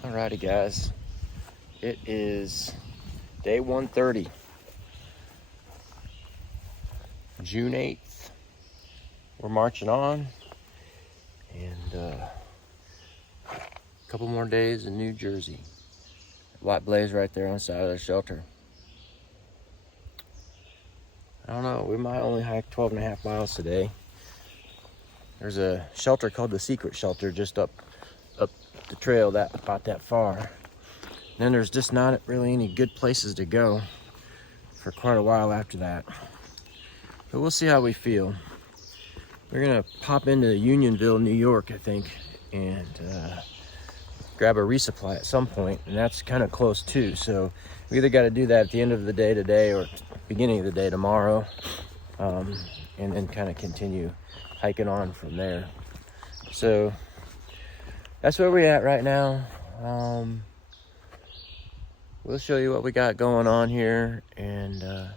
Alrighty guys, it is day 130, June 8th. We're marching on, and a couple more days in New Jersey. White blaze right there on the side of the shelter. I don't know, we might only hike 12 and a half miles today. There's a shelter called the Secret Shelter just up the trail about that far. And then there's just not really any good places to go for quite a while after that. But we'll see how we feel. We're gonna pop into Unionville, New York, I think, and grab a resupply at some point, and that's kind of close too. So we either got to do that at the end of the day today or beginning of the day tomorrow, and then kind of continue hiking on from there. So that's where we're at right now. We'll show you what we got going on here and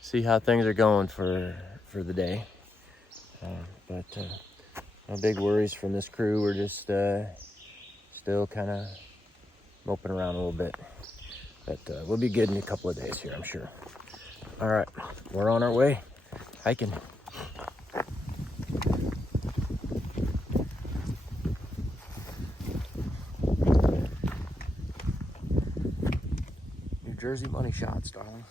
see how things are going for the day. But no big worries from this crew. We're just still kind of moping around a little bit. But we'll be good in a couple of days here, I'm sure. All right, we're on our way, hiking. New Jersey money shots, darling.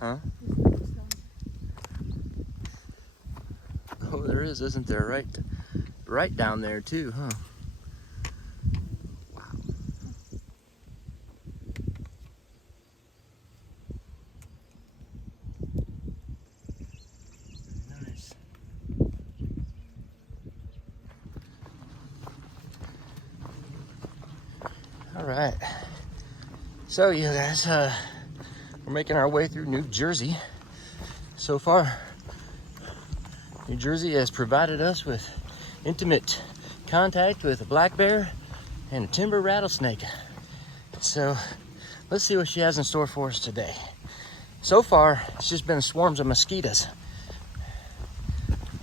Huh? Oh, there is, isn't there? Right down there too, huh? Wow. Nice. All right. So you guys, we're making our way through New Jersey. So far, New Jersey has provided us with intimate contact with a black bear and a timber rattlesnake. So let's see what she has in store for us today. So far, it's just been swarms of mosquitoes.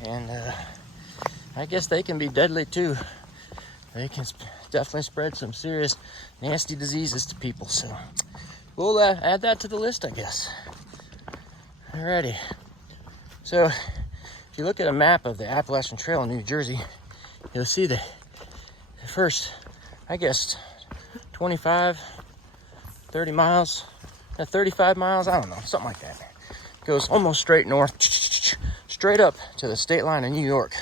And I guess they can be deadly too. They can definitely spread some serious nasty diseases to people. So we'll add that to the list, I guess. Alrighty. So if you look at a map of the Appalachian Trail in New Jersey, you'll see that the first, I guess, 25, 30 miles, 35 miles, I don't know, something like that. Goes almost straight north, straight up to the state line of New York.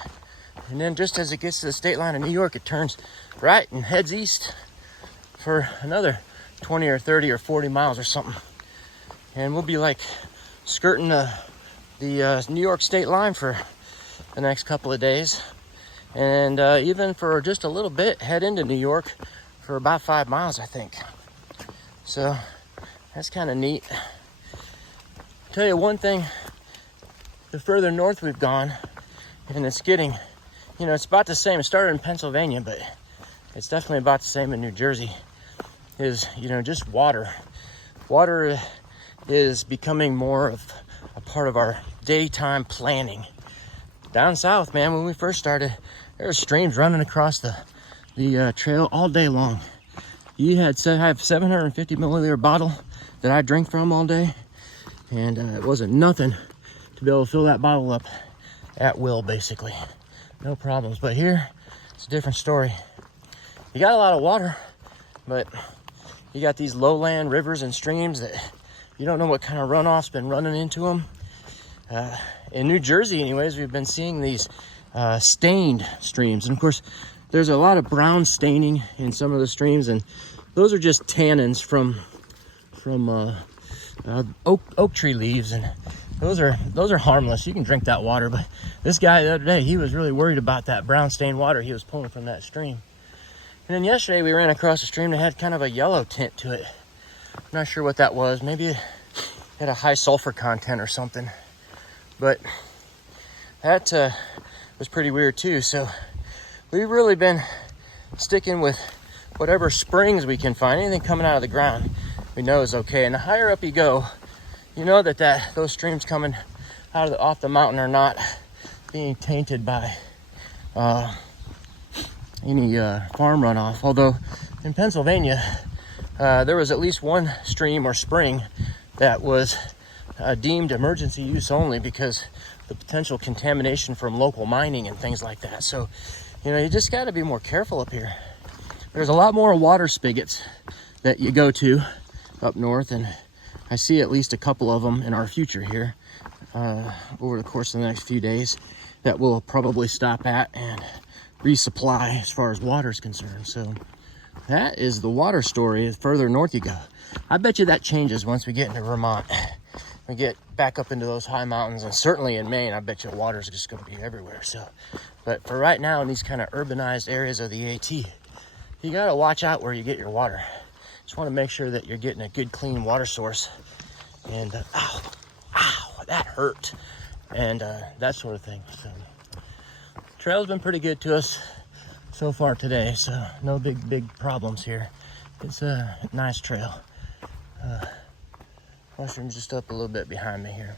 And then just as it gets to the state line of New York, it turns right and heads east for another 20 or 30 or 40 miles or something. And we'll be like skirting the New York state line for the next couple of days. And even for just a little bit, head into New York for about 5 miles, I think. So that's kind of neat. I'll tell you one thing, the further north we've gone, and it's getting, it's about the same. It started in Pennsylvania, but it's definitely about the same in New Jersey, is, just water. Water is becoming more of a part of our daytime planning. Down south, man, when we first started, there were streams running across the trail all day long. I have 750 milliliter bottle that I drink from all day, and it wasn't nothing to be able to fill that bottle up at will, basically. No problems. But here, it's a different story. You got a lot of water, but you got these lowland rivers and streams that you don't know what kind of runoff's been running into them. In New Jersey, anyways, we've been seeing these stained streams. And of course, there's a lot of brown staining in some of the streams, and those are just tannins from oak tree leaves, and those are harmless. You can drink that water. But this guy the other day, he was really worried about that brown stained water he was pulling from that stream. And then yesterday we ran across a stream that had kind of a yellow tint to it. I'm not sure what that was. Maybe it had a high sulfur content or something. But that was pretty weird too. So we've really been sticking with whatever springs we can find. Anything coming out of the ground we know is okay. And the higher up you go, you know that those streams coming off the mountain are not being tainted by farm runoff. Although in Pennsylvania, there was at least one stream or spring that was deemed emergency use only because the potential contamination from local mining and things like that. So, you know, you just got to be more careful up here. There's a lot more water spigots that you go to up north, and I see at least a couple of them in our future here over the course of the next few days that we'll probably stop at and resupply as far as water is concerned. So that is the water story. The further north you go, I bet you that changes once we get into Vermont. We get back up into those high mountains, and certainly in Maine, I bet you water is just going to be everywhere. So, but for right now, in these kind of urbanized areas of the AT, you got to watch out where you get your water. Just want to make sure that you're getting a good, clean water source. And ow, that hurt, and that sort of thing. So, trail's been pretty good to us so far today, so no big problems here. It's a nice trail. Mushroom's just up a little bit behind me here.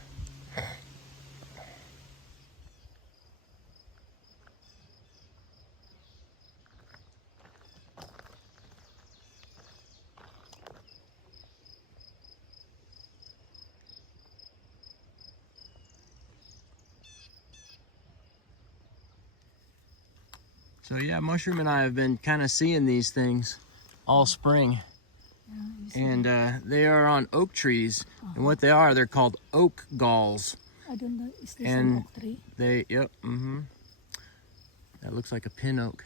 So yeah, Mushroom and I have been kind of seeing these things all spring. And they are on oak trees. And what they are, they're called oak galls. I don't know, is this And an oak tree? That looks like a pin oak.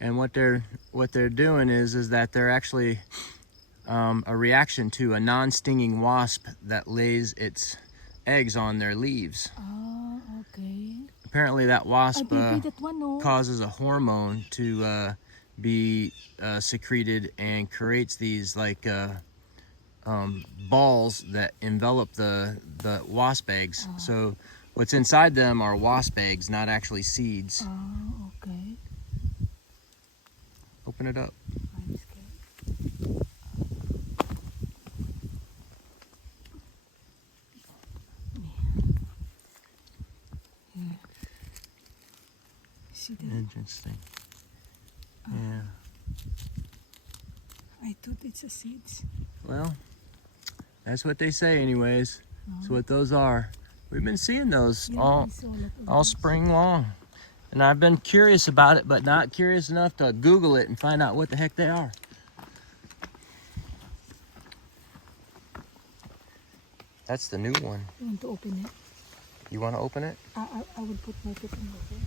And what they're doing is that they're actually a reaction to a non-stinging wasp that lays its eggs on their leaves. Oh, okay. Apparently that wasp that one, no? causes a hormone to be secreted and creates these like balls that envelop the wasp eggs. So what's inside them are wasp eggs, not actually seeds. Oh, okay. Open it up. I'm scared. Yeah. See that? Interesting. Yeah. I thought it's a seeds. Well, that's what they say anyways. That's what those are. We've been seeing those all spring long. And I've been curious about it, but not curious enough to Google it and find out what the heck they are. That's the new one. You want to open it? You want to open it? I will put my foot in there.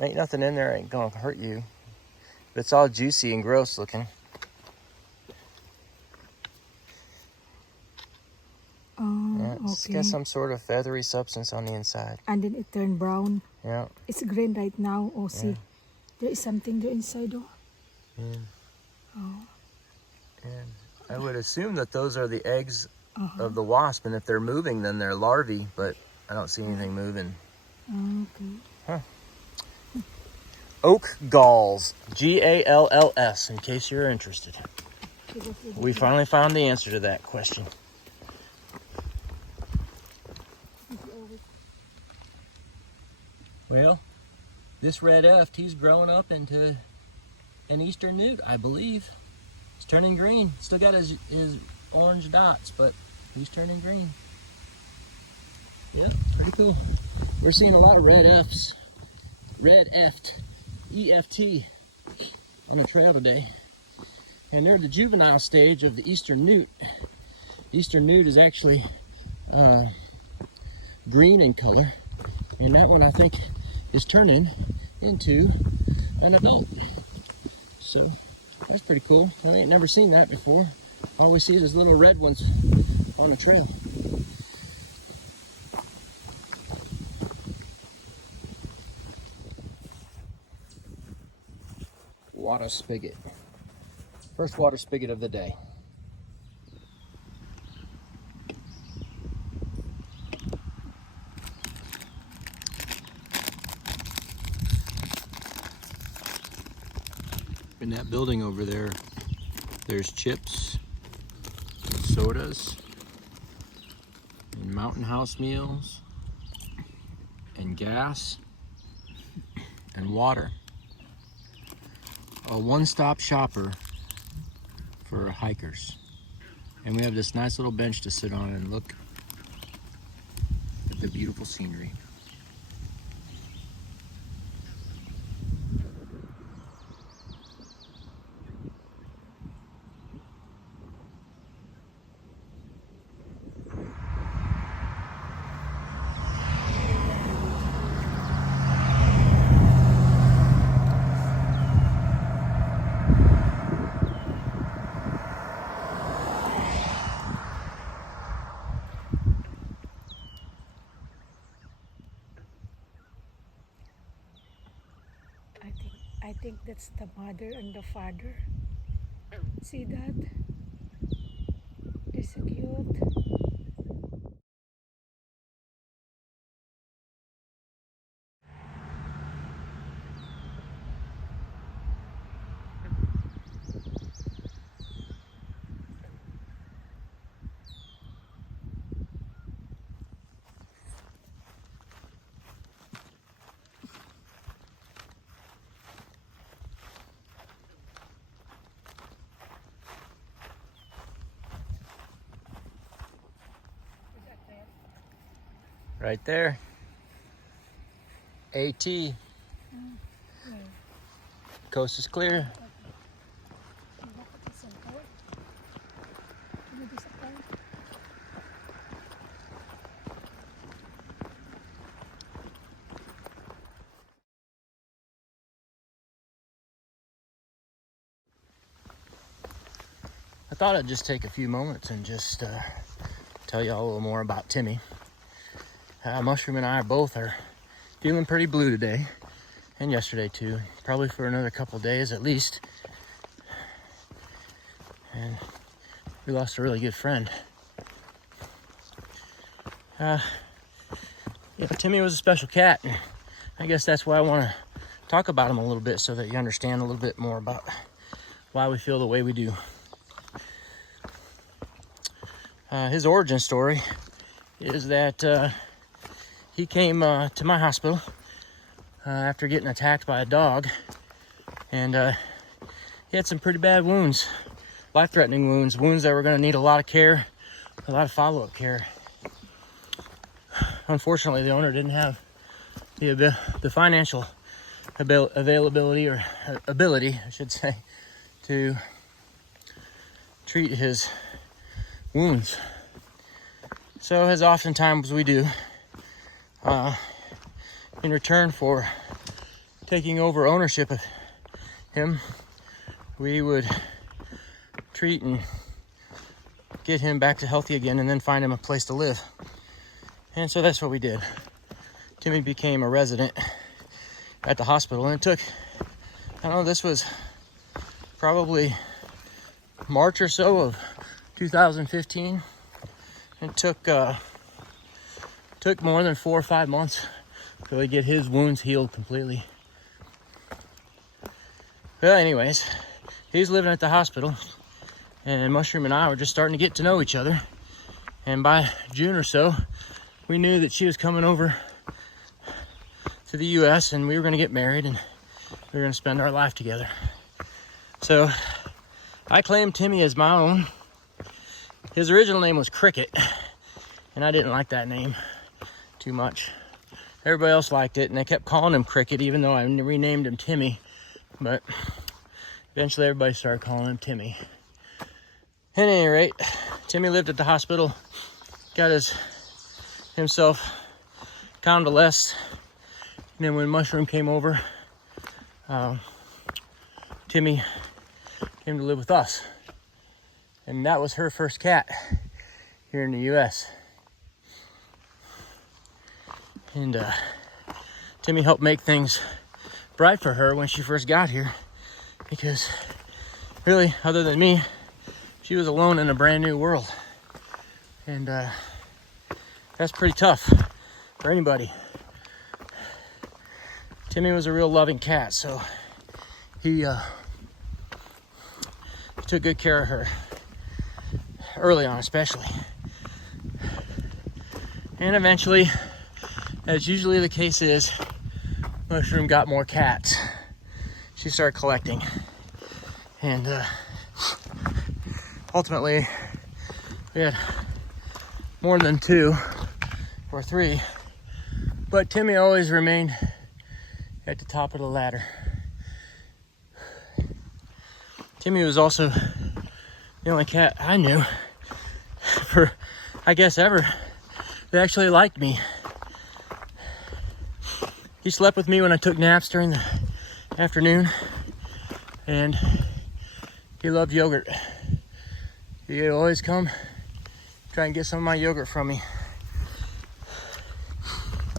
Ain't nothing in there, ain't gonna hurt you. But it's all juicy and gross looking. Yeah, it's got some sort of feathery substance on the inside. And then it turned brown. Yeah. It's green right now. Oh, see. There is something there inside, oh. Yeah. Oh. And I would assume that those are the eggs of the wasp, and if they're moving, then they're larvae, but I don't see anything moving. Okay. Huh. Oak galls, G-A-L-L-S, in case you're interested. We finally found the answer to that question. Well, this red eft, he's growing up into an eastern newt, I believe. He's turning green. Still got his orange dots, but he's turning green. Yep, pretty cool. We're seeing a lot of red efts. Red eft, E-F-T, on the trail today. And they're the juvenile stage of the eastern newt. Eastern newt is actually green in color. And that one, I think, is turning into an adult. So that's pretty cool. I ain't never seen that before. All we see is little red ones on the trail. Water spigot. First water spigot of the day. In that building over there, there's chips, and sodas, and Mountain House meals, and gas, and water. A one-stop shopper for hikers. And we have this nice little bench to sit on and look at the beautiful scenery. I think that's the mother and the father. See that? They're so cute. Right there. AT. Coast is clear. I thought I'd just take a few moments and just tell y'all a little more about Timmy. Mushroom and I both are feeling pretty blue today, and yesterday too, probably for another couple days at least. And we lost a really good friend. Timmy was a special cat, and I guess that's why I want to talk about him a little bit, so that you understand a little bit more about why we feel the way we do. His origin story is that he came to my hospital after getting attacked by a dog, and he had some pretty bad wounds, life-threatening wounds, wounds that were going to need a lot of care, a lot of follow-up care. Unfortunately, the owner didn't have the financial availability, or ability, I should say, to treat his wounds. So, as oftentimes we do, in return for taking over ownership of him, we would treat and get him back to healthy again, and then find him a place to live. And so that's what we did. Timmy became a resident at the hospital, and it took, I don't know, this was probably March or so of 2015. It took more than 4 or 5 months to really get his wounds healed completely. Well, anyways, he's living at the hospital, and Mushroom and I were just starting to get to know each other. And by June or so, we knew that she was coming over to the US, and we were going to get married, and we were going to spend our life together. So I claimed Timmy as my own. His original name was Cricket, and I didn't like that name too much. Everybody else liked it, and they kept calling him Cricket, even though I renamed him Timmy. But eventually everybody started calling him Timmy. At any rate, Timmy lived at the hospital, got himself convalesced, and then when Mushroom came over, Timmy came to live with us. And that was her first cat here in the US. And Timmy helped make things bright for her when she first got here, because really, other than me, she was alone in a brand new world. And that's pretty tough for anybody. Timmy was a real loving cat, so he took good care of her. Early on, especially. And eventually, as usually the case is, Mushroom got more cats. She started collecting. And ultimately, we had more than 2 or 3. But Timmy always remained at the top of the ladder. Timmy was also the only cat I knew for, I guess, ever that actually liked me. He slept with me when I took naps during the afternoon, and he loved yogurt. He'd always come try and get some of my yogurt from me.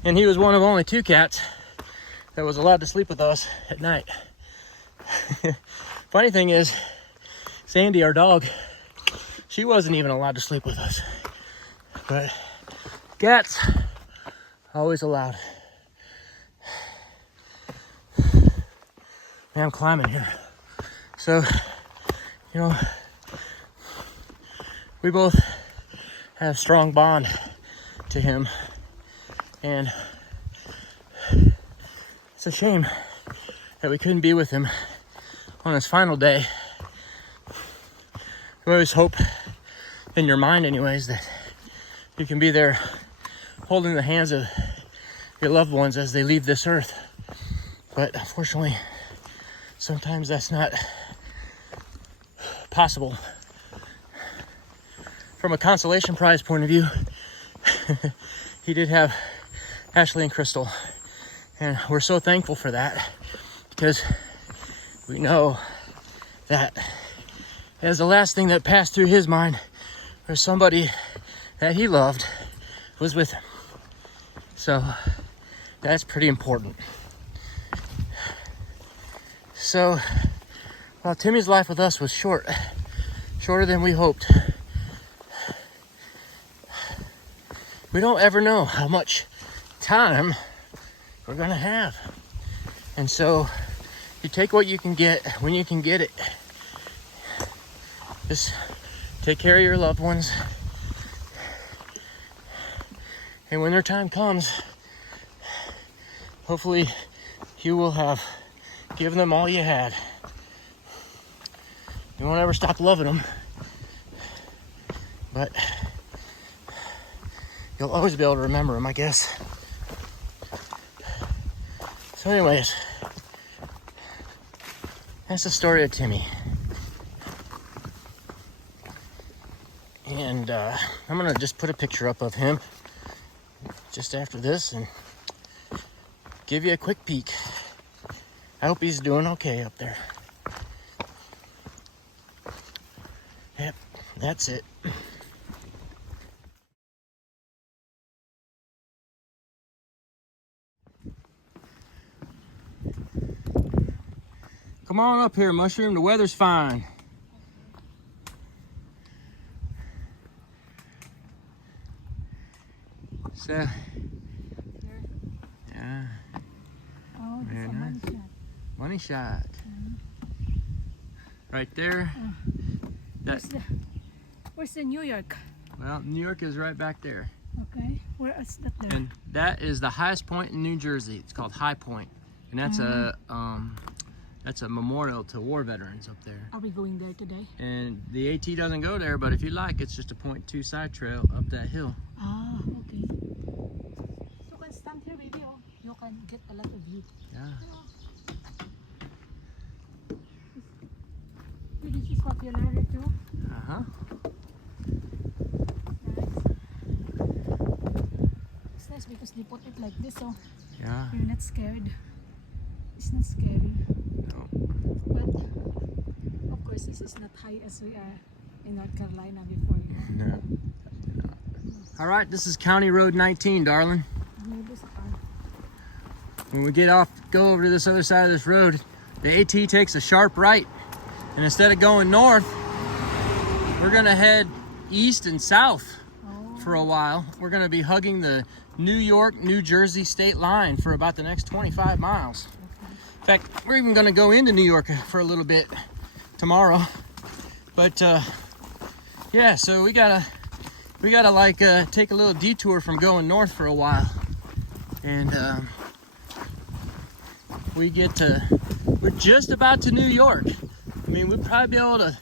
And he was one of only 2 cats that was allowed to sleep with us at night. Funny thing is, Sandy, our dog, she wasn't even allowed to sleep with us. But cats, always allowed. Man, I'm climbing here. So, you know, we both have a strong bond to him. And it's a shame that we couldn't be with him on his final day. You always hope, in your mind anyways, that you can be there holding the hands of your loved ones as they leave this earth. But unfortunately, sometimes that's not possible. From a consolation prize point of view, he did have Ashley and Crystal, and we're so thankful for that, because we know that as the last thing that passed through his mind was somebody that he loved was with him. So that's pretty important. So while Timmy's life with us was shorter than we hoped, we don't ever know how much time we're gonna have. And so you take what you can get when you can get it. Just take care of your loved ones. And when their time comes, hopefully you will have given them all you had. You won't ever stop loving them, but you'll always be able to remember them, I guess. So anyways, that's the story of Timmy. And I'm gonna just put a picture up of him just after this and give you a quick peek. I hope he's doing okay up there. Yep, that's it. Come on up here, Mushroom. The weather's fine. So, yeah. Oh, that's Very a nice. money shot. Money shot. Right there. Where's the New York? Well, New York is right back there. Okay, where is that there? And that is the highest point in New Jersey. It's called High Point. And that's a memorial to war veterans up there. Are we going there today? And the AT doesn't go there, but if you like, it's just a 0.2 side trail up that hill. Ah, okay. You can stand here, baby. Oh, you can get a lot of view. Yeah. This is popular too. Uh-huh. It's nice because they put it like this, so Yeah. you're not scared. It's not scary. No. But of course, this is not high as we are in North Carolina before. No. All right, this is County Road 19, darling. When we go over to this other side of this road, the AT takes a sharp right. And instead of going north, we're gonna head east and south for a while. We're gonna be hugging the New York, New Jersey state line for about the next 25 miles. In fact, we're even gonna go into New York for a little bit tomorrow. But yeah, so we gotta like take a little detour from going north for a while. And we're just about to New York. I mean, we'd probably be able to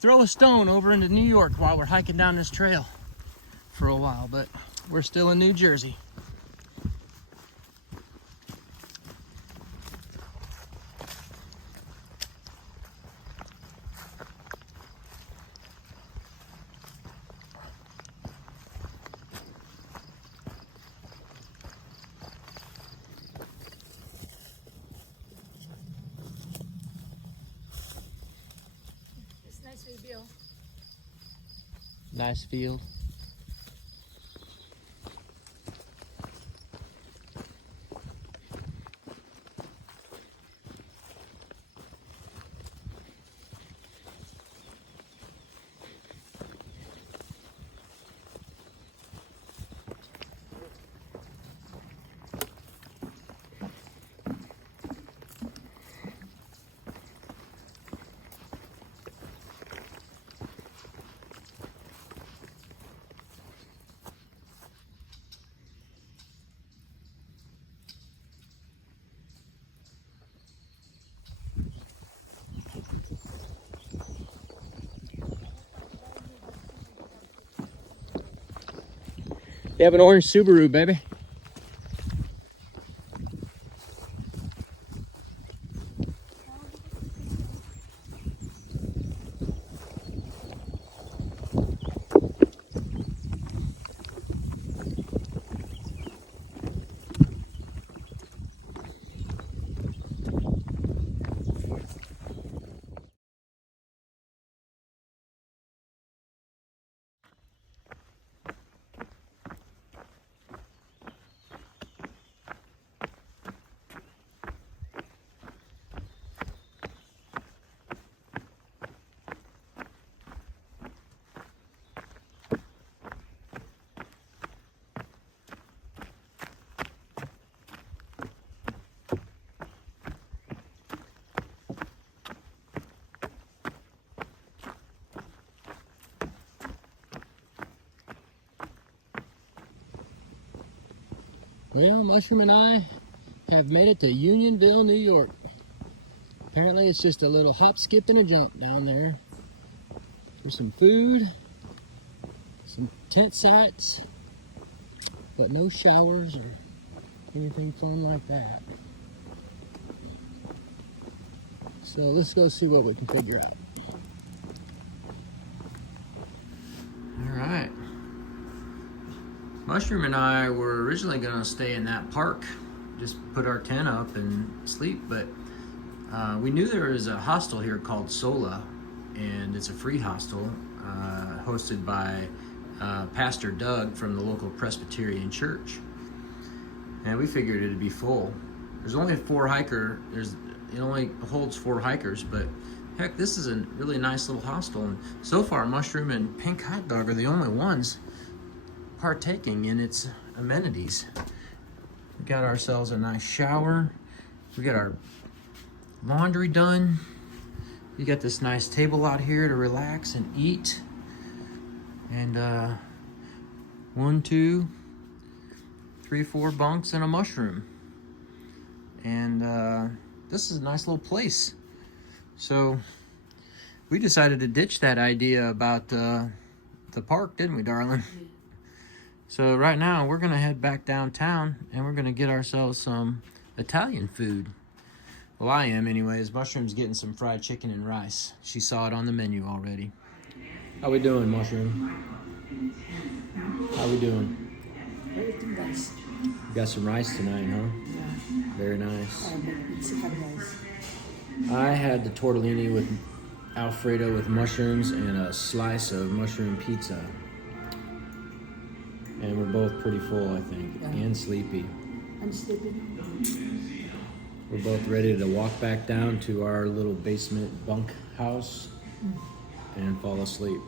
throw a stone over into New York while we're hiking down this trail for a while, but we're still in New Jersey. It's nice video. Nice field. You have an orange Subaru, baby. Well, Mushroom and I have made it to Unionville, New York. Apparently it's just a little hop, skip, and a jump down there for some food, some tent sites, but no showers or anything fun like that. So let's go see what we can figure out. All right. Mushroom and I were originally going to stay in that park, just put our tent up and sleep, but we knew there was a hostel here called Sola, and it's a free hostel hosted by Pastor Doug from the local Presbyterian church. And we figured it'd be full. There's only it only holds 4 hikers, but heck, this is a really nice little hostel. And so far, Mushroom and Pink Hot Dog are the only ones partaking in its amenities. We got ourselves a nice shower. We got our laundry done. You got this nice table out here to relax and eat. And 1, 2, 3, 4 bunks and a mushroom. And this is a nice little place. So we decided to ditch that idea about the park, didn't we, darling? So right now we're gonna head back downtown and we're gonna get ourselves some Italian food. Well, I am anyways. Mushroom's getting some fried chicken and rice. She saw it on the menu already. How we doing, Mushroom? How we doing? Everything nice. You got some rice tonight, huh? Yeah. Very nice. Mexican rice. I had the tortellini with Alfredo with mushrooms and a slice of mushroom pizza. And we're both pretty full, I think, and sleepy. I'm sleeping. We're both ready to walk back down to our little basement bunk house and fall asleep.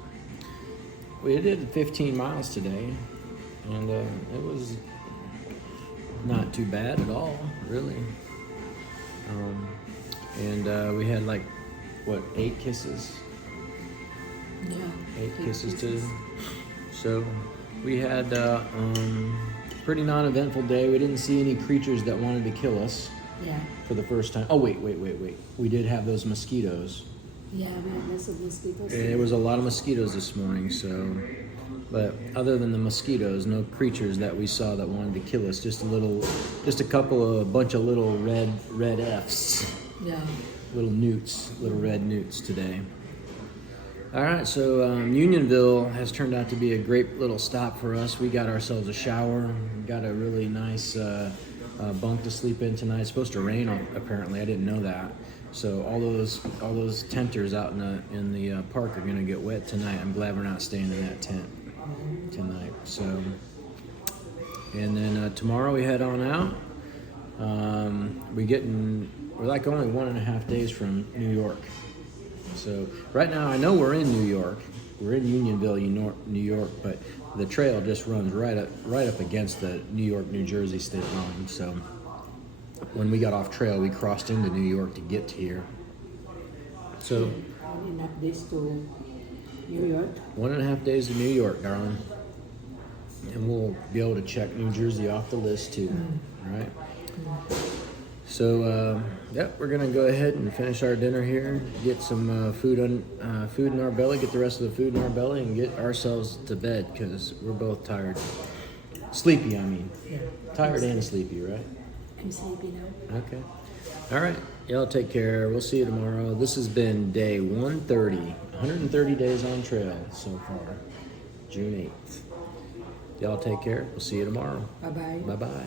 We did 15 miles today, and it was not too bad at all, really. And we had 8 kisses? Yeah. 8 kisses too. So we had a pretty non-eventful day. We didn't see any creatures that wanted to kill us. Yeah. for the first time. Oh, wait. We did have those mosquitoes. Yeah, we have lots of mosquitoes. There was a lot of mosquitoes this morning, so. But other than the mosquitoes, no creatures that we saw that wanted to kill us. Just a bunch of little red Fs. Yeah. Little red newts today. All right, so Unionville has turned out to be a great little stop for us. We got ourselves a shower, got a really nice bunk to sleep in tonight. It's supposed to rain, apparently. I didn't know that. So all those tenters out in the park are gonna get wet tonight. I'm glad we're not staying in that tent tonight. So, and then tomorrow we head on out. We're like only 1.5 days from New York. So right now I know we're in New York. We're in Unionville, New York, but the trail just runs right up against the New York-New Jersey state line. So when we got off trail, we crossed into New York to get to here. So 1.5 days to New York. 1.5 days to New York, darling. And we'll be able to check New Jersey off the list too, right? So, we're gonna go ahead and finish our dinner here, get some food in our belly, get the rest of the food in our belly, and get ourselves to bed because we're both tired. Sleepy, I mean. Yeah. Tired and sleepy, right? I'm sleepy now. Okay. All right. Y'all take care. We'll see you tomorrow. This has been day 130. 130 days on trail so far. June 8th. Y'all take care. We'll see you tomorrow. Bye-bye. Bye-bye.